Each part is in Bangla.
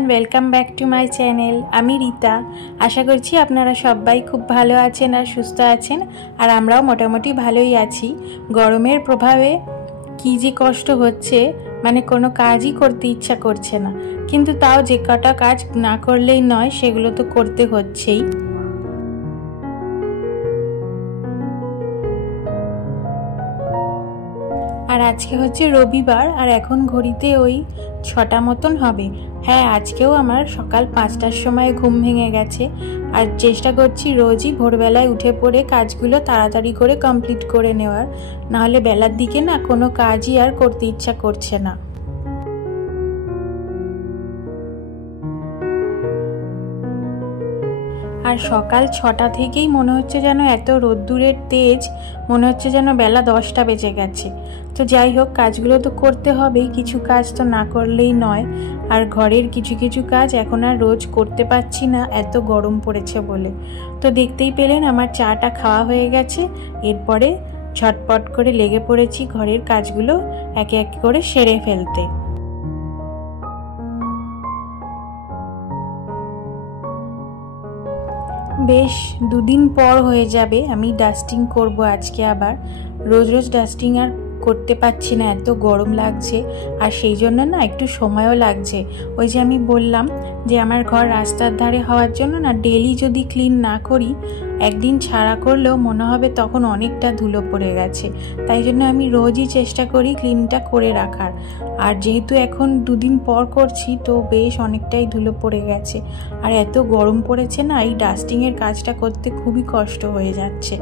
Everyone welcome back to my channel. आमी रीता। आशा करছি আপনারা সবাই খুব ভালো আছেন আর সুস্থ আছেন আর আমরাও মোটামুটি ভালোই আছি। গরমের প্রভাবে কি যে কষ্ট হচ্ছে, মানে কোনো কাজই করতে ইচ্ছা করছে না, কিন্তু তাও যে কটা কাজ না করলেই নয় সেগুলো তো করতে হচ্ছেই। আর আজকে হচ্ছে রবিবার আর এখন ঘড়িতে ওই 6টা মতন হবে। হ্যাঁ, আজকেও আমার সকাল 5টার সময় ঘুম ভেঙে গেছে আর চেষ্টা করছি রোজই ভোরবেলায় উঠে পড়ে কাজগুলো তাড়াতাড়ি করে কমপ্লিট করে নেওয়ার, নাহলে বেলার দিকে না কোনো কাজই আর করতে ইচ্ছা করছে না। আর সকাল 6টা থেকেই মনে হচ্ছে যেন এত রোদ্দুরের তেজ, মনে হচ্ছে যেন বেলা 10টা বেজে গেছে। তো যাই হোক, কাজগুলো তো করতে হবেই, কিছু কাজ তো না করলেই নয়। আর ঘরের কিছু কিছু কাজ এখন আর রোজ করতে পারছি না, এত গরম পড়েছে বলে। তো দেখতেই পেলেন আমার চাটা খাওয়া হয়ে গেছে, এরপরে ঝটপট করে লেগে পড়েছি ঘরের কাজগুলো একে একে করে সেরে ফেলতে। বেশ দুদিন পর হয়ে যাবে আমি ডাস্টিং করব আজকে আবার। রোজ রোজ ডাস্টিং আর করতে পারছি না, এত গরম লাগছে আর সেই জন্য না একটু সময়ও লাগছে। ওই যে আমি বললাম যে আমার ঘর রাস্তার ধারে হওয়ার জন্য না ডেলি যদি ক্লিন না করি, একদিন ছাড়া করলেও মনে হবে তখন অনেকটা ধুলো পড়ে গেছে। তাই জন্য আমি রোজই চেষ্টা করি ক্লিনটা করে রাখার। আর যেহেতু এখন দুদিন পর করছি তো বেশ অনেকটাই ধুলো পড়ে গেছে। আর এত গরম পড়েছে না, এই ডাস্টিংয়ের কাজটা করতে খুবই কষ্ট হয়ে যাচ্ছে।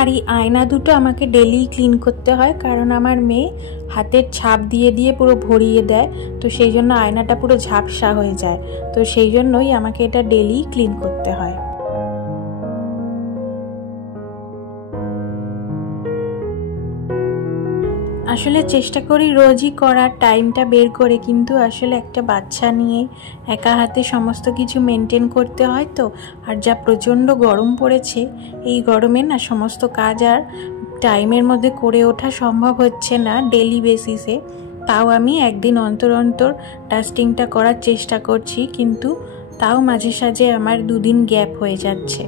আর এই আয়না দুটো আমাকে ডেলি ক্লিন করতে হয়, কারণ আমার মেয়ে হাতের ছাপ দিয়ে দিয়ে পুরো ভরিয়ে দেয়, তো সেই জন্য আয়নাটা পুরো ঝাপসা হয়ে যায়। তো সেই জন্যই আমাকে এটা ডেলি ক্লিন করতে হয়। আসলে চেষ্টা করি রোজই করার টাইমটা বের করে, কিন্তু আসলে একটা বাচ্চা নিয়ে একা হাতে সমস্ত কিছু মেনটেন করতে হয় তো। আর যা প্রচণ্ড গরম পড়েছে, এই গরমে না সমস্ত কাজ আর টাইমের মধ্যে করে ওঠা সম্ভব হচ্ছে না ডেলি বেসিসে। তাও আমি একদিন অন্তর অন্তর ডাস্টিংটা করার চেষ্টা করছি, কিন্তু তাও মাঝে সাঝে আমার দুদিন গ্যাপ হয়ে যাচ্ছে।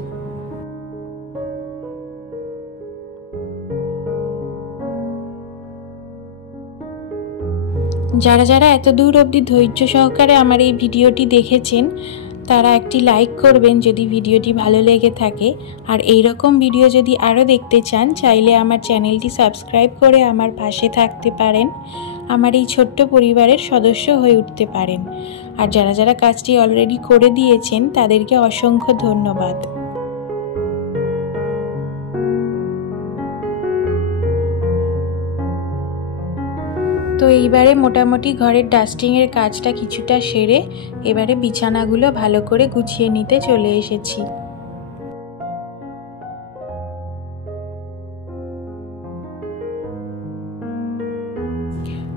যারা যারা এত দূর অবধি ধৈর্য সহকারে আমার এই ভিডিওটি দেখেছেন, তারা একটি লাইক করবেন যদি ভিডিওটি ভালো লেগে থাকে। আর এই রকম ভিডিও যদি আরও দেখতে চান, চাইলে আমার চ্যানেলটি সাবস্ক্রাইব করে আমার পাশে থাকতে পারেন, আমার এই ছোট্ট পরিবারের সদস্য হয়ে উঠতে পারেন। আর যারা যারা কাজটি অলরেডি করে দিয়েছেন তাদেরকে অসংখ্য ধন্যবাদ। তো এইবারে মোটামুটি ঘরের ডাস্টিংয়ের কাজটা কিছুটা সেরে এবারে বিছানাগুলো ভালো করে গুছিয়ে নিতে চলে এসেছি।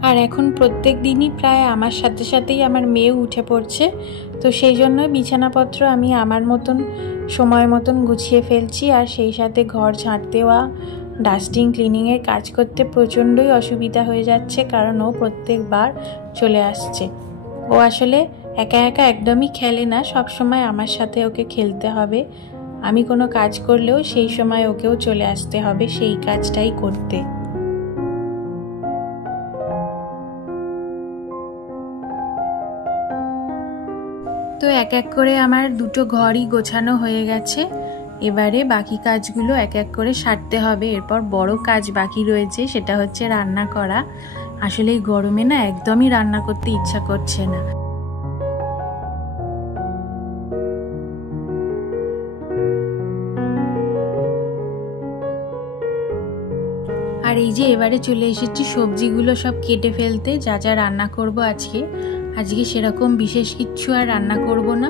আর এখন প্রত্যেক দিনই প্রায় আমার সাথে সাথেই আমার মেয়েও উঠে পড়ছে, তো সেই জন্য বিছানাপত্র আমি আমার মতন সময় মতন গুছিয়ে ফেলছি। আর সেই সাথে ঘর ঝাঁট দেওয়া, ডাস্টিং ক্লিনিংয়ের কাজ করতে প্রচণ্ডই অসুবিধা হয়ে যাচ্ছে, কারণ ও প্রত্যেকবার চলে আসছে। ও আসলে একা একা একদমই খেলে না, সব সময় আমার সাথে ওকে খেলতে হবে। আমি কোনো কাজ করলেও সেই সময় ওকেও চলে আসতে হবে সেই কাজটাই করতে। তো এক এক করে আমার দুটো ঘরই গোছানো হয়ে গেছে, এবারে বাকি কাজগুলো এক এক করে সারতে হবে। এরপর বড় কাজ বাকি রয়েছে, সেটা হচ্ছে রান্না করা। আসলে এই গরমে না একদমই রান্না করতে ইচ্ছা করছে না। আর এই যে এবারে চলে এসেছি সবজিগুলো সব কেটে ফেলতে, যা যা রান্না করব আজকে। আজকে সেরকম বিশেষ কিচ্ছু আর রান্না করব না।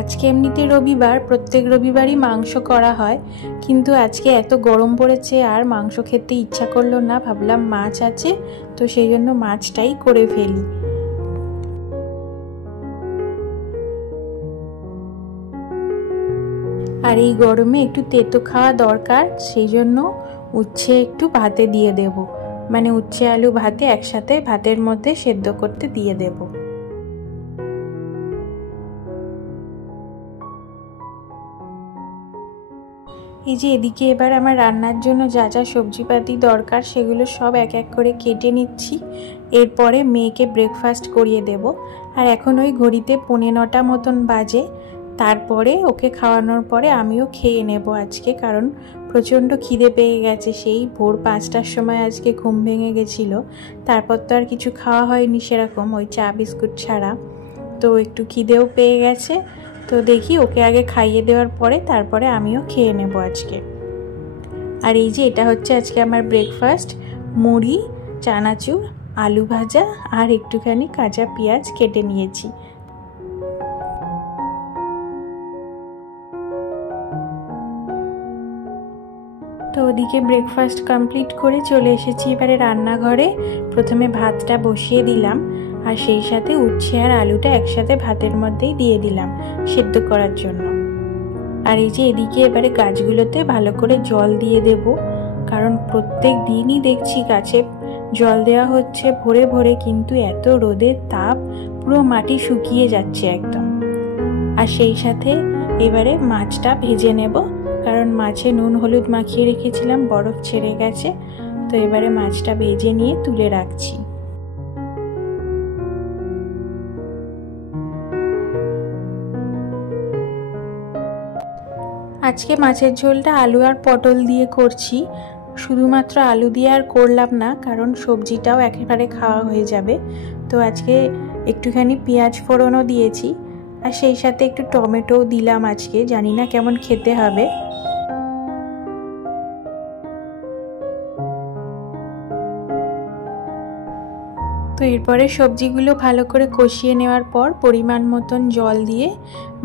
আজকে এমনিতে রবিবার, প্রত্যেক রবিবারই মাংস করা হয়, কিন্তু আজকে এত গরম পড়েছে আর মাংস খেতে ইচ্ছা করলো না। ভাবলাম মাছ আছে, তো সেই জন্য মাছটাই করে ফেলি। আর এই গরমে একটু তেতো খাওয়া দরকার, সেই জন্য উচ্ছে একটু ভাতে দিয়ে দেব, মানে উচ্ছে আলু ভাতে একসাথে ভাতের মধ্যে সেদ্ধ করতে দিয়ে দেব। এই যে এদিকে এবার আমার রান্নার জন্য যা যা সবজিপাতি দরকার সেগুলো সব এক এক করে কেটে নিচ্ছি। এরপরে মেয়েকে ব্রেকফাস্ট করিয়ে দেব। আর এখন ওই ঘড়িতে 9:15 মতন বাজে। তারপরে ওকে খাওয়ানোর পরে আমিও খেয়ে নেব আজকে, কারণ প্রচণ্ড খিদে পেয়ে গেছে। সেই ভোর 5টার সময় আজকে ঘুম ভেঙে গেছিলো। তারপর তো আর কিছু খাওয়া হয়নি সেরকম, ওই চা বিস্কুট ছাড়া। তো একটু খিদেও পেয়ে গেছে। তো দেখি ওকে আগে খাইয়ে দেওয়ার পরে তারপরে আমিও খেয়ে নেব আজকে। আর এই যে এটা হচ্ছে আজকে আমার ব্রেকফাস্ট, মুড়ি, চানাচুর, আলু ভাজা আর একটুখানি কাঁচা পেঁয়াজ কেটে নিয়েছি। তো ওদিকে ব্রেকফাস্ট কমপ্লিট করে চলে এসেছি এবারে রান্নাঘরে। প্রথমে ভাতটা বসিয়ে দিলাম, আর সেই সাথে উচ্ছে আর আলুটা একসাথে ভাতের মধ্যেই দিয়ে দিলাম সেদ্ধ করার জন্য। আর এই যে এদিকে এবারে গাছগুলোতে ভালো করে জল দিয়ে দেব, কারণ প্রত্যেক দিনই দেখছি গাছে জল দেওয়া হচ্ছে ভোরে ভোরে, কিন্তু এত রোদের তাপ পুরো মাটি শুকিয়ে যাচ্ছে একদম। আর সেই সাথে এবারে মাছটা ভেজে নেব, কারণ মাছে নুন হলুদ মাখিয়ে রেখেছিলাম, বরফ ছেড়ে গেছে। তো এবারে মাছটা ভেজে নিয়ে তুলে রাখছি। আজকে মাছের ঝোলটা আলু আর পটল দিয়ে করছি। শুধুমাত্র আলু দিয়ে আর করলাম না, কারণ সবজিটাও একেবারে খাওয়া হয়ে যাবে। তো আজকে একটুখানি পেঁয়াজ ফোড়নও দিয়েছি, আর সেই সাথে একটু টমেটোও দিলাম আজকে, জানি না কেমন খেতে হবে। তো এরপরে সবজিগুলো ভালো করে কষিয়ে নেওয়ার পর পরিমাণ মতন জল দিয়ে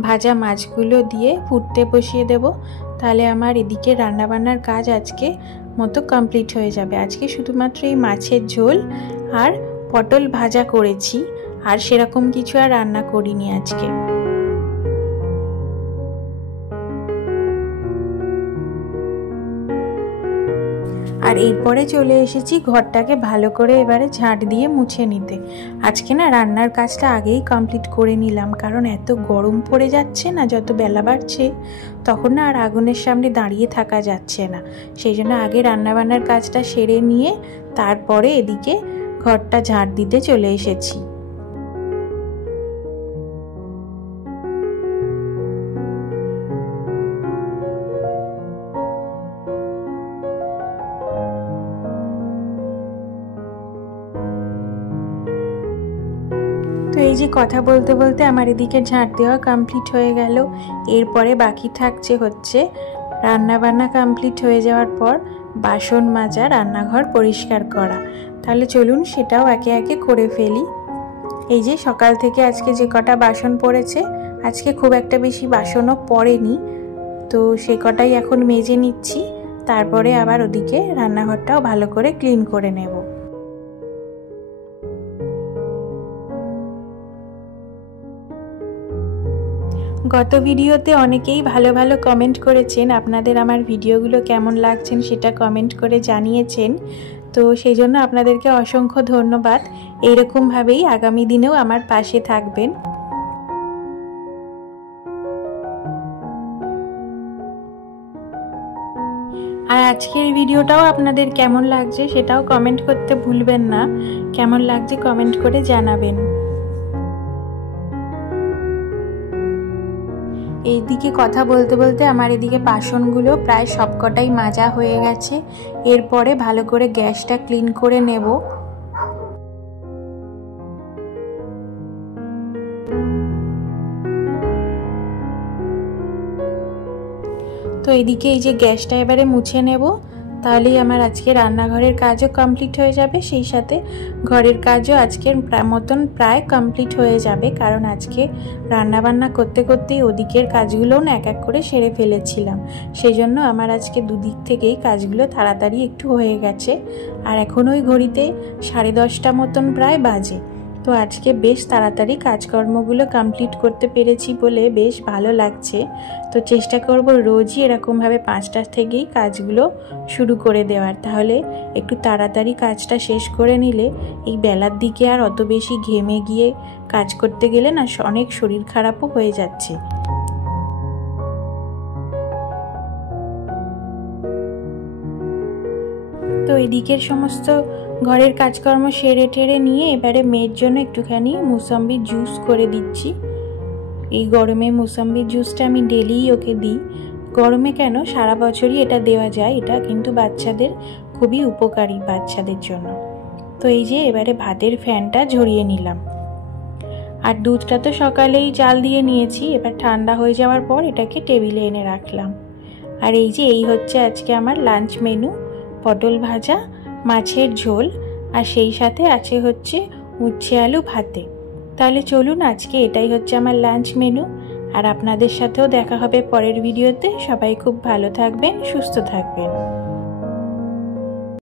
ভাজা মাছগুলো দিয়ে ফুটতে বসিয়ে দেব। তাহলে আমার এদিকে রান্নাবান্নার কাজ আজকে মতো কমপ্লিট হয়ে যাবে। আজকে শুধুমাত্র এই মাছের ঝোল আর পটল ভাজা করেছি, আর সেরকম কিছু আর রান্না করিনি আজকে। আর এরপরে চলে এসেছি ঘরটাকে ভালো করে এবারে ঝাঁট দিয়ে মুছে নিতে। আজকে না রান্নার কাজটা আগেই কমপ্লিট করে নিলাম, কারণ এত গরম পড়ে যাচ্ছে না, যত বেলা বাড়ছে তখন না আর আগুনের সামনে দাঁড়িয়ে থাকা যাচ্ছে না। সেই জন্য আগে রান্নাবান্নার কাজটা সেরে নিয়ে তারপরে এদিকে ঘরটা ঝাঁট দিতে চলে এসেছি। তো এই যে কথা বলতে বলতে আমার এদিকে ঝাঁট দেওয়া কমপ্লিট হয়ে গেল। এরপরে বাকি থাকছে হচ্ছে রান্নাবান্না কমপ্লিট হয়ে যাওয়ার পর বাসন মাজা, রান্নাঘর পরিষ্কার করা। তাহলে চলুন সেটাও একে একে করে ফেলি। এই যে সকাল থেকে আজকে যে কটা বাসন পড়েছে, আজকে খুব একটা বেশি বাসনও পড়েনি, তো সে কটাই এখন মেজে নিচ্ছি। তারপরে আবার ওদিকে রান্নাঘরটাও ভালো করে ক্লিন করে নেব। গত ভিডিওতে অনেকেই ভালো ভালো কমেন্ট করেছেন, আপনাদের আমার ভিডিওগুলো কেমন লাগছেন সেটা কমেন্ট করে জানিয়েছেন। তো সেই জন্য আপনাদেরকে অসংখ্য ধন্যবাদ। এইরকমভাবেই আগামী দিনেও আমার পাশে থাকবেন। আর আজকের ভিডিওটাও আপনাদের কেমন লাগছে সেটাও কমেন্ট করতে ভুলবেন না। কেমন লাগছে কমেন্ট করে জানাবেন। এইদিকে কথা বলতে বলতে আমার এদিকে বাসনগুলো প্রায় সবকটাই মাজা হয়ে গেছে। এরপরে ভালো করে গ্যাসটা ক্লিন করে নেব। তো এদিকে এই যে গ্যাসটা এবারে মুছে নেব, তাহলেই আমার আজকে রান্নাঘরের কাজও কমপ্লিট হয়ে যাবে, সেই সাথে ঘরের কাজও আজকের মতন প্রায় কমপ্লিট হয়ে যাবে। কারণ আজকে রান্নাবান্না করতে করতেই ওদিকের কাজগুলোও না এক এক করে সেরে ফেলেছিলাম, সেই জন্য আমার আজকে দুদিক থেকেই কাজগুলো তাড়াতাড়ি একটু হয়ে গেছে। আর এখন ওই ঘড়িতে 10:30 মতন প্রায় বাজে। তো আজকে বেশ তাড়াতাড়ি কাজকর্মগুলো কমপ্লিট করতে পেরেছি বলে বেশ ভালো লাগছে। তো চেষ্টা করব রোজই এরকমভাবে 5টা থেকেই কাজগুলো শুরু করে দেওয়ার, তাহলে একটু তাড়াতাড়ি কাজটা শেষ করে নিলে এই বেলার দিকে আর অত বেশি ঘেমে গিয়ে কাজ করতে গেলে না অনেক শরীর খারাপও হয়ে যাচ্ছে। তো এদিকের সমস্ত ঘরের কাজকর্ম সেরে টেরে নিয়ে এবারে মেয়ের জন্য একটুখানি মুসাম্বির জুস করে দিচ্ছি। এই গরমে মুসাম্বির জুসটা আমি ডেলিই ওকে দিই। গরমে কেন, সারা বছরই এটা দেওয়া যায়, এটা কিন্তু বাচ্চাদের খুবই উপকারী বাচ্চাদের জন্য। তো এই যে এবারে ভাতের ফ্যানটা ঝরিয়ে নিলাম। আর দুধটা তো সকালেই জাল দিয়ে নিয়েছি, এবার ঠান্ডা হয়ে যাওয়ার পর এটাকে টেবিলে এনে রাখলাম। আর এই যে এই হচ্ছে আজকে আমার লাঞ্চ মেনু, পটল ভাজা, মাছের ঝোল, আর সেই সাথে আছে হচ্ছে উচ্ছে আলু ভাতে। তাহলে চলুন, আজকে এটাই হচ্ছে আমার লাঞ্চ মেনু। আর আপনাদের সাথেও দেখা হবে পরের ভিডিওতে। সবাই খুব ভালো থাকবেন, সুস্থ থাকবেন।